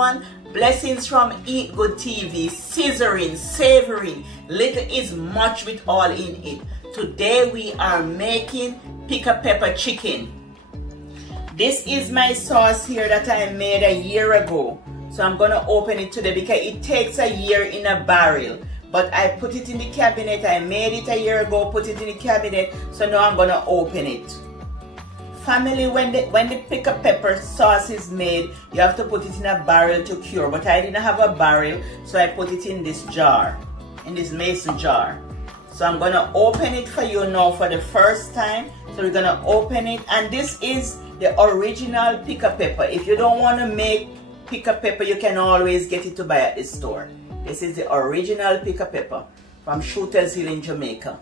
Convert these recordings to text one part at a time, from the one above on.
everyone. Blessings from Eat Good TV. Scissoring, savoring, little is much with all in it. Today we are making Pickapeppa chicken. This is my sauce here that I made a year ago. So I'm gonna open it today because it takes a year in a barrel. But I put it in the cabinet. I made it a year ago, put it in the cabinet. So now I'm gonna open it. Family, when the Pickapeppa sauce is made, you have to put it in a barrel to cure. But I didn't have a barrel, so I put it in this jar, in this mason jar. So I'm gonna open it for you now for the first time. So we're gonna open it, and this is the original Pickapeppa. If you don't want to make Pickapeppa, you can always get it to buy at the store. This is the original Pickapeppa from Shooters Hill in Jamaica.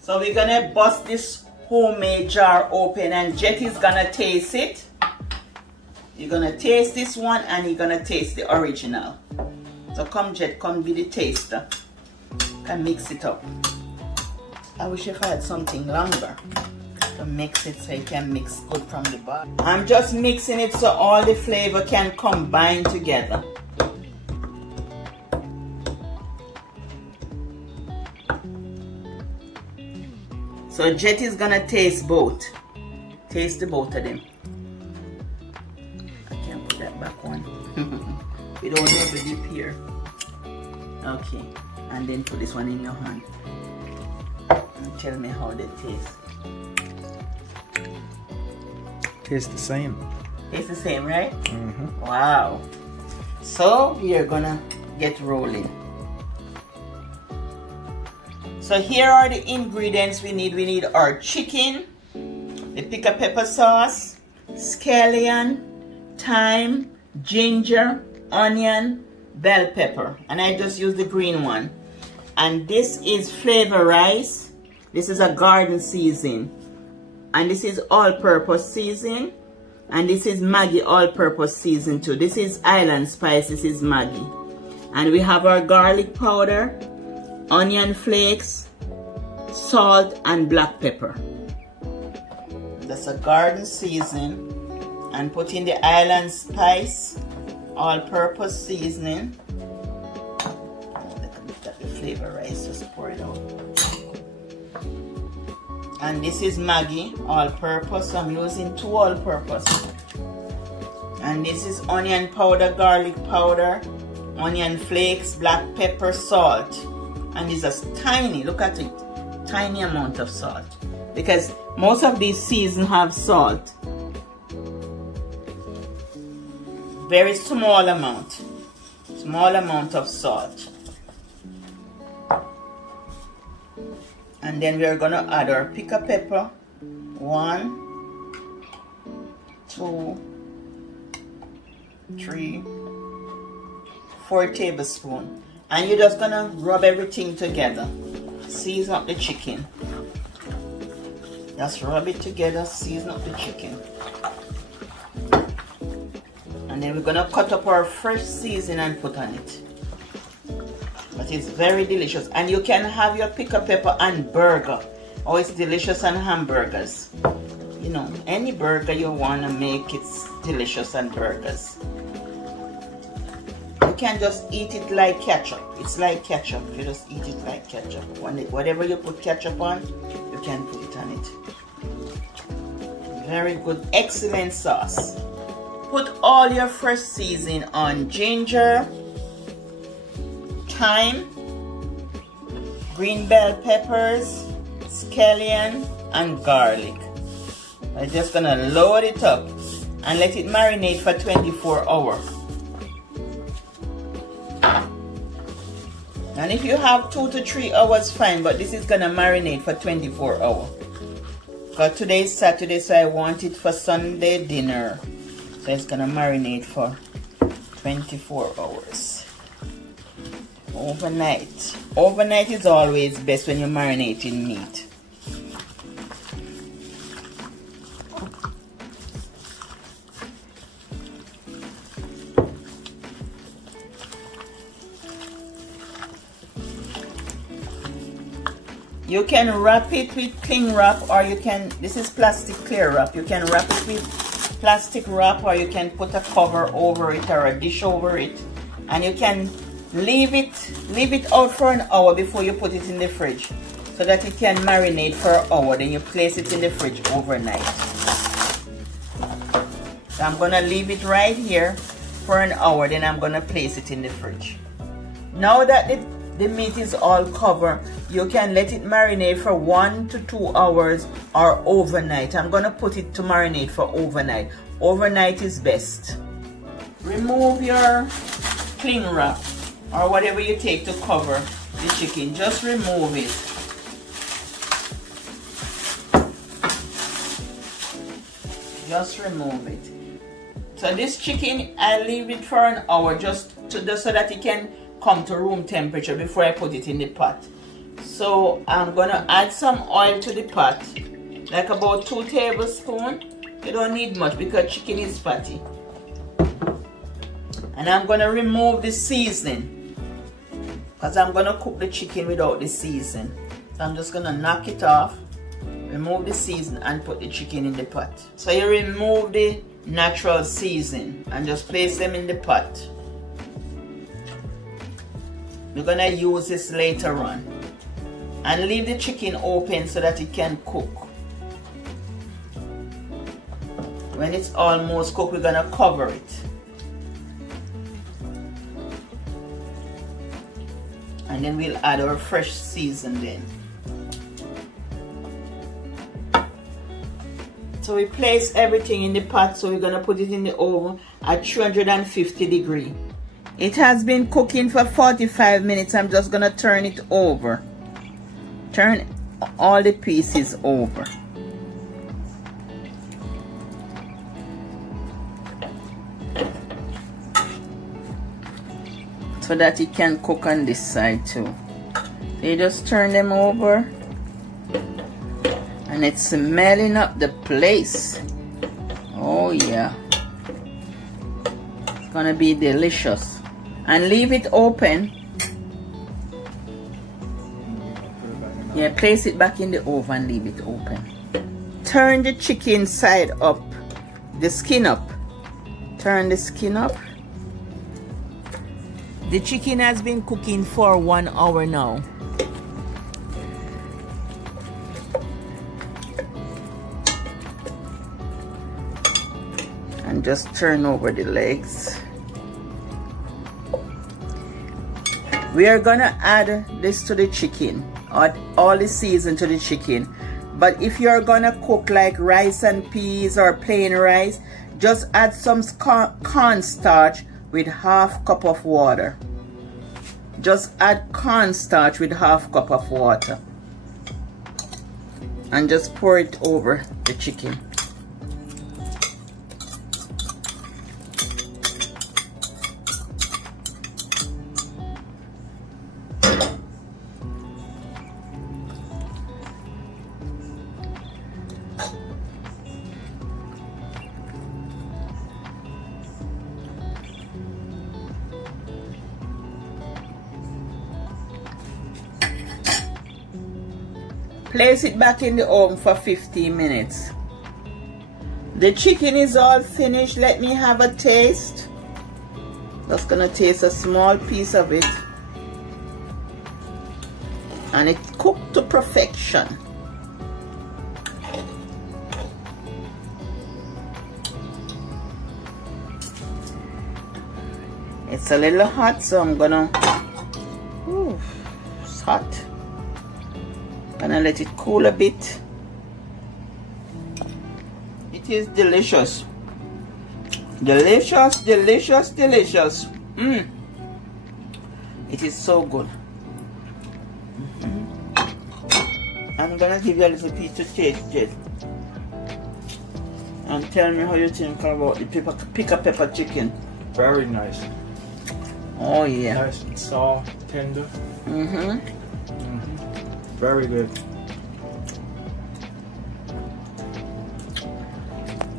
So we're gonna bust this homemade jar open, and Jetty's gonna taste it. You're gonna taste this one, and you're gonna taste the original. So come Jet, come be the taster. Can mix it up. I wish if I had something longer to mix it so it can mix good from the bottom. I'm just mixing it so all the flavor can combine together. So Jet is gonna taste both. Taste the both of them. I can't put that back on. We don't have the dip here. Okay, and then put this one in your hand. And tell me how they taste. Tastes the same. Tastes the same, right? Mm-hmm. Wow. So we are gonna get rolling. So here are the ingredients we need. We need our chicken, the Pickapeppa sauce, scallion, thyme, ginger, onion, bell pepper. And I just use the green one. And this is flavor rice. This is a garden season. And this is all-purpose season. And this is Maggi all-purpose season too. This is island spice. This is Maggi. And we have our garlic powder, onion flakes, salt, and black pepper. That's a garden season. And put in the island spice, all-purpose seasoning. Look at the flavor rice, just pour it out. And this is Maggi, all-purpose. I'm using 2 all-purpose. And this is onion powder, garlic powder, onion flakes, black pepper, salt. And it's a tiny, look at it, tiny amount of salt. Because most of these seasons have salt. Very small amount of salt. And then we are gonna add our Pickapeppa. 1, 2, 3, 4 tablespoons. And you're just gonna rub everything together. Season up the chicken. Just rub it together, season up the chicken. And then we're gonna cut up our fresh seasoning and put on it. But it's very delicious. And you can have your Pickapeppa and burger. Oh, it's delicious on hamburgers. You know, any burger you wanna make, it's delicious on burgers. You can just eat it like ketchup. It's like ketchup. You just eat it like ketchup. Whatever you put ketchup on, you can put it on it. Very good, excellent sauce. Put all your fresh seasoning on: ginger, thyme, green bell peppers, scallion, and garlic. I'm just gonna load it up and let it marinate for 24 hours. And if you have 2 to 3 hours, fine, but this is gonna marinate for 24 hours. Because today is Saturday, so I want it for Sunday dinner. So it's gonna marinate for 24 hours. Overnight. Overnight is always best when you're marinating meat. You can wrap it with cling wrap, or you can, this is plastic clear wrap, you can wrap it with plastic wrap, or you can put a cover over it or a dish over it, and you can leave it out for an hour before you put it in the fridge, so that it can marinate for an hour. Then you place it in the fridge overnight. So I'm gonna leave it right here for an hour, then I'm gonna place it in the fridge. Now that the meat is all covered, you can let it marinate for 1 to 2 hours or overnight. I'm gonna put it to marinate for overnight. Overnight is best. Remove your cling wrap or whatever you take to cover the chicken. Just remove it. Just remove it. So this chicken, I leave it for an hour just so that it can come to room temperature before I put it in the pot. So I'm gonna add some oil to the pot, like about 2 tablespoons. You don't need much because chicken is fatty. And I'm gonna remove the seasoning because I'm gonna cook the chicken without the seasoning. So I'm just gonna knock it off, remove the seasoning, and put the chicken in the pot. So you remove the natural seasoning and just place them in the pot. We're gonna use this later on. And leave the chicken open so that it can cook. When it's almost cooked, we're gonna cover it. And then we'll add our fresh season then. So we place everything in the pot, so we're gonna put it in the oven at 350 degrees. It has been cooking for 45 minutes. I'm just gonna turn it over. Turn all the pieces over. So that it can cook on this side too. You just turn them over. And it's smelling up the place. Oh yeah. It's gonna be delicious. And leave it open. Yeah, place it back in the oven, leave it open. Turn the chicken side up, the skin up. Turn the skin up. The chicken has been cooking for 1 hour now. And just turn over the legs. We are gonna add this to the chicken, add all the season to the chicken. But if you're gonna cook like rice and peas or plain rice, just add some cornstarch with half cup of water. Just add cornstarch with half cup of water. And just pour it over the chicken. Place it back in the oven for 15 minutes. The chicken is all finished. Let me have a taste. Just gonna taste a small piece of it. And it's cooked to perfection. It's a little hot, so I'm gonna, it's hot. Gonna let it cool a bit. It is delicious. Delicious, delicious, delicious. It is so good. I'm gonna give you a little piece to taste it. And tell me how you think about the Pickapeppa chicken. Very nice. Oh yeah. Nice and soft, tender. Very good.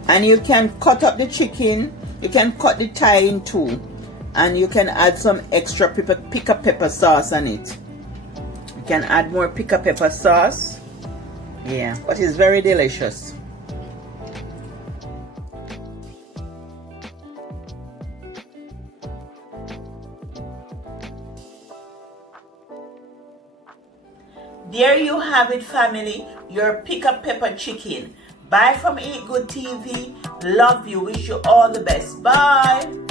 And you can cut up the chicken. You can cut the thigh in two. And you can add some extra Pickapeppa sauce on it. You can add more Pickapeppa sauce. Yeah, but it's very delicious. There you have it, family, your Pickapeppa chicken. Bye from Eat Good TV. Love you. Wish you all the best. Bye.